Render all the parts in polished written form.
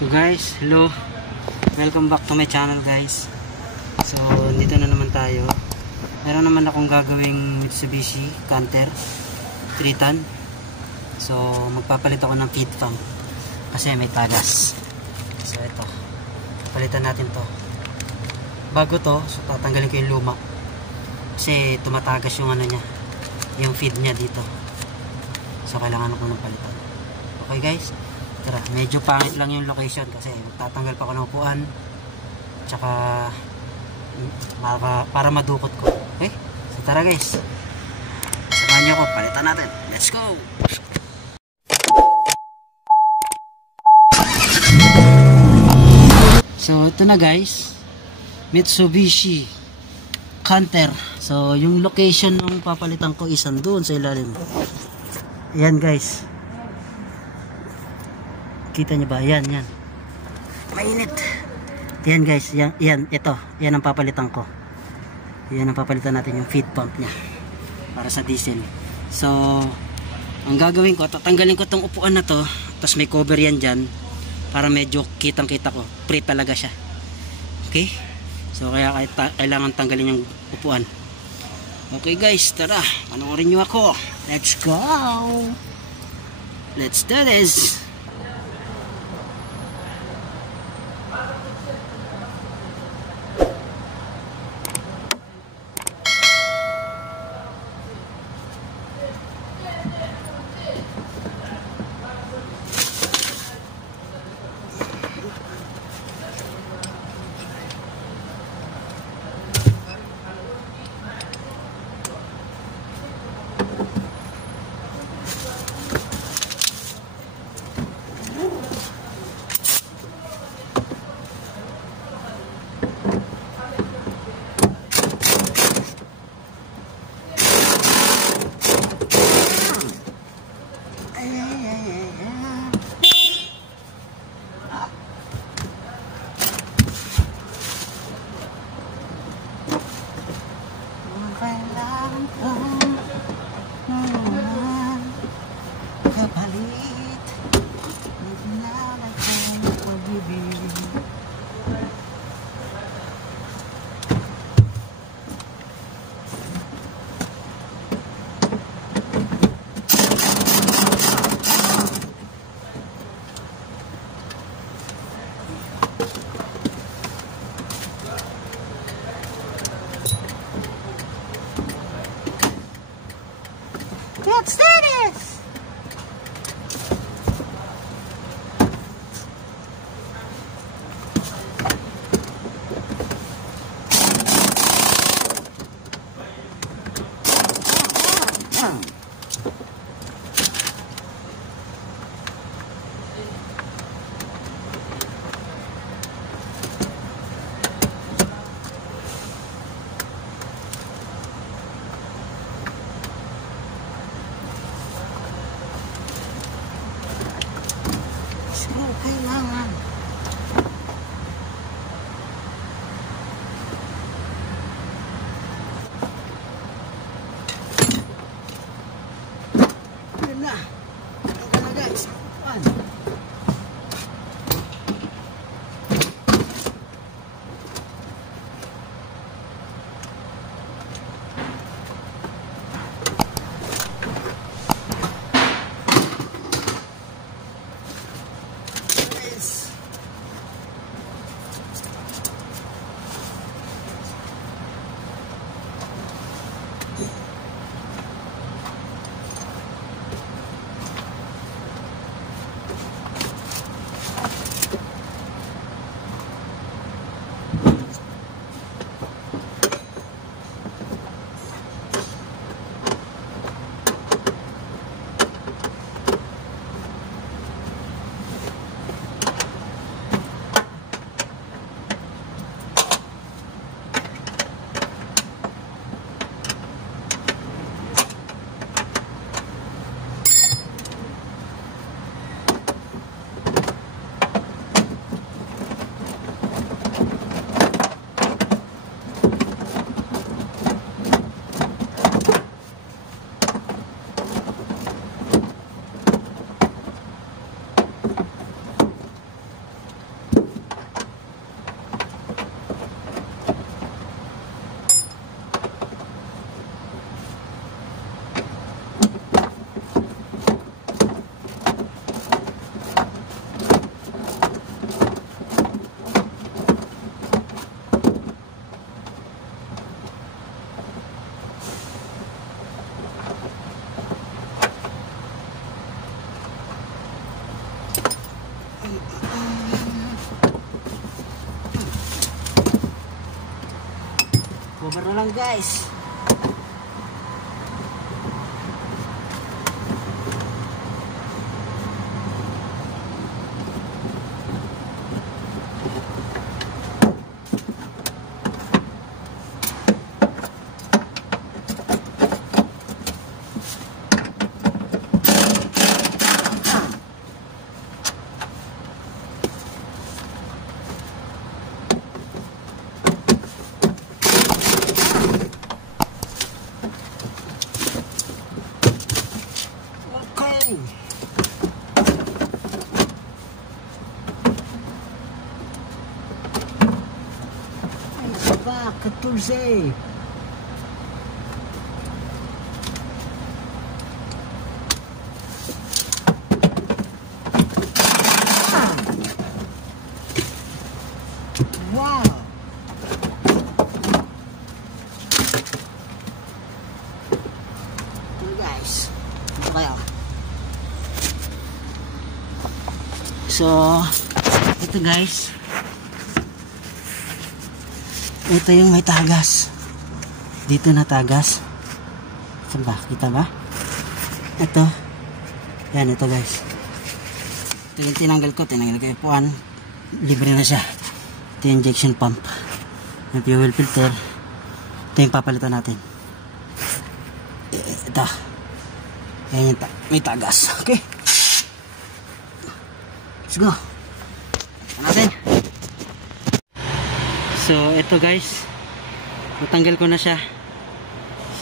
So guys, hello, welcome back to my channel guys. So dito na naman tayo. Meron naman akong gagawing Mitsubishi Canter 3 ton. So magpapalit ako ng feed pump kasi may tagas. So ito, palitan natin to. Bago to, so tatanggalin ko yung luma kasi tumatagas yung ano niya, yung feed niya dito. So kailangan ko ng palitan. Okay guys, tara, medyo pangit lang yung location kasi magtatanggal pa ako ng upuan tsaka para madukot ko. Okay, so tara guys, samahan nyo ako, palitan natin, let's go. So ito na guys, Mitsubishi Canter. So yung location ng papalitan ko is doon sa ilalim. Ayan guys, kita nyo ba? Yan, yan. Mainit. Yan guys, yan, ito. Yan ang papalitan ko. Yan ang papalitan natin, yung feed pump nya para sa diesel. So ang gagawin ko, tatanggalin ko tong upuan na to, tapos may cover yan dyan para medyo kitang kita ko, free talaga siya. Okay, so kaya kailangan tanggalin yung upuan. Okay guys, tara, panoorin nyo ako. Let's go, let's do this. Kapalit naglalak ang pag-ibig. Let's do this! Kailangan yun na, ito na guys, Cover na lang guys. Ay, 14. Wow. Ito guys. Ito kaya. So, ito guys. Ito yung may tagas. Dito na tagas. Saan ba? Kita ba? Ito. Yan, ito guys. Ito yung tinanggal ko. Tinanggal ko yung puwan. Libre na siya. Ito yung injection pump. Yung fuel filter. Ito yung papalitan natin. Ito. Yan yung may tagas. Okay. Let's go. Ito natin. So, ito guys. Natanggal ko na siya.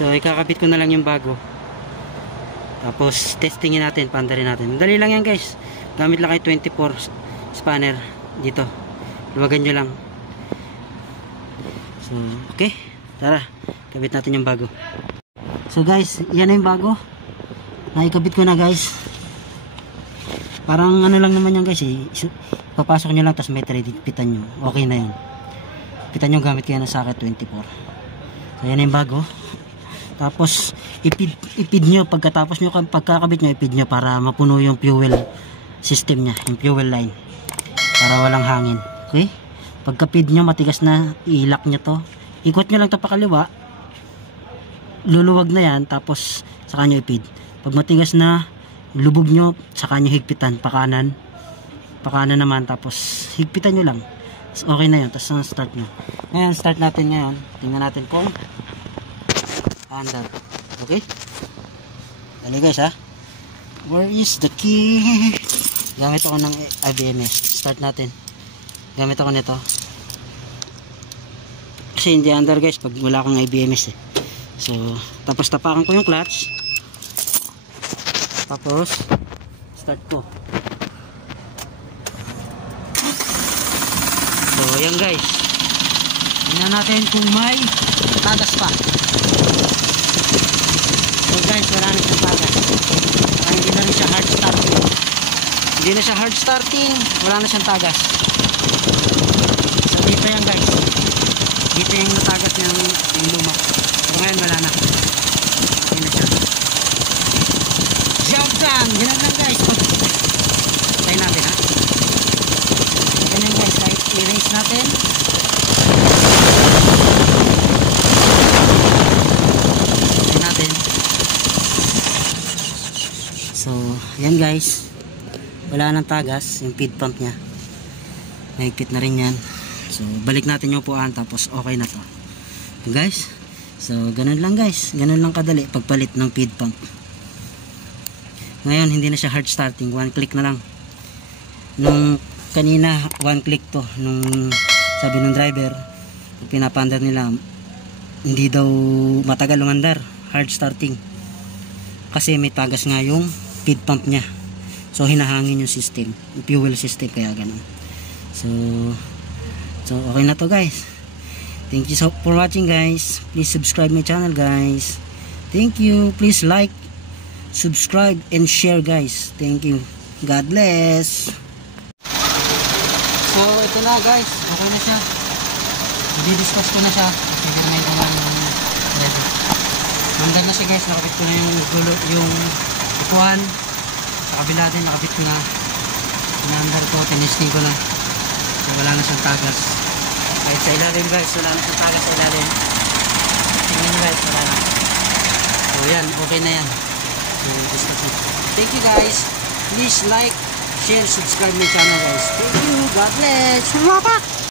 So, ikakabit ko na lang yung bago. Tapos, testingin natin. Paandarin natin. Dali lang yan guys. Gamit lang kayo 24 spanner dito. Luwagan nyo lang. So, okay. Tara. Kabit natin yung bago. So guys, yan na yung bago. Naikabit ko na guys. Parang ano lang naman yan guys eh. Papasok nyo lang tapos may thread. Pitan nyo. Okay na yun. Pitan nyo gamit kayo ng socket 24. So yan na yung bago. Tapos ipid nyo. Pagkatapos nyo, pagkakabit nyo, ipid nyo para mapuno yung fuel system nya. Yung fuel line. Para walang hangin. Okay? Pagka-feed nyo, matigas na, i-lock nyo to. Ikot nyo lang to pakaliwa. Luluwag na yan, tapos saka nyo i-feed. Pag matigas na, lubog nyo, saka nyo higpitan, pakanan. Pakanan naman, tapos higpitan nyo lang. So, okay na yun, tapos start nyo. Ngayon, start natin ngayon. Tingnan natin kung andar. Okay? Dali guys ha. Where is the key? Gamit ako ng IBMS. Start natin. Gamit ako nito. Kasi hindi under guys pag wala akong IBMS eh. So, tapos tapakan ko yung clutch. Tapos start ko. So, ayan guys. Tingnan natin kung may tagas pa. So guys, wala na siyang tagas. Hindi na rin siya hard starting. Hindi na siya hard starting. Wala na siyang tagas. So, dito yan guys. Dito yung natagas yung luma. So ngayon wala na. Hindi na siya. Job done! Ganun lang guys. Try natin ha. Ganun guys. Kahit i-raise natin. Try natin. So yan guys. Wala nang tagas. Yung feed pump nya. Mahigpit na rin yan. So, balik natin yung upuan tapos okay na to. Guys, so ganun lang guys. Ganun lang kadali pagpalit ng feed pump. Ngayon, hindi na siya hard starting. One click na lang. Nung kanina, one click to. Nung sabi ng driver, pinapandar nila, hindi daw matagal umandar. Hard starting. Kasi may tagas nga yung feed pump nya. So, hinahangin yung system. Yung fuel system, kaya ganun. So okay na to guys. Thank you so for watching guys. Please subscribe my channel guys. Thank you. Please like, subscribe and share guys. Thank you. God bless. So ito na guys. Okay na siya. I-discuss ko na siya. I-firmay ko na ready. Mandal na siya guys. Nakabit ko na yung upuan. Sa kabila din nakabit ko na. Number ko, tinisting ko lang. So, wala na siyang tagas. Kahit sa ilalim guys, wala na siyang tagas sa ilalim. Tingnan nyo guys, wala na. So yan, okay na yan. So, thank you guys. Please like, share, subscribe my channel guys. Thank you. God bless. Bye-bye.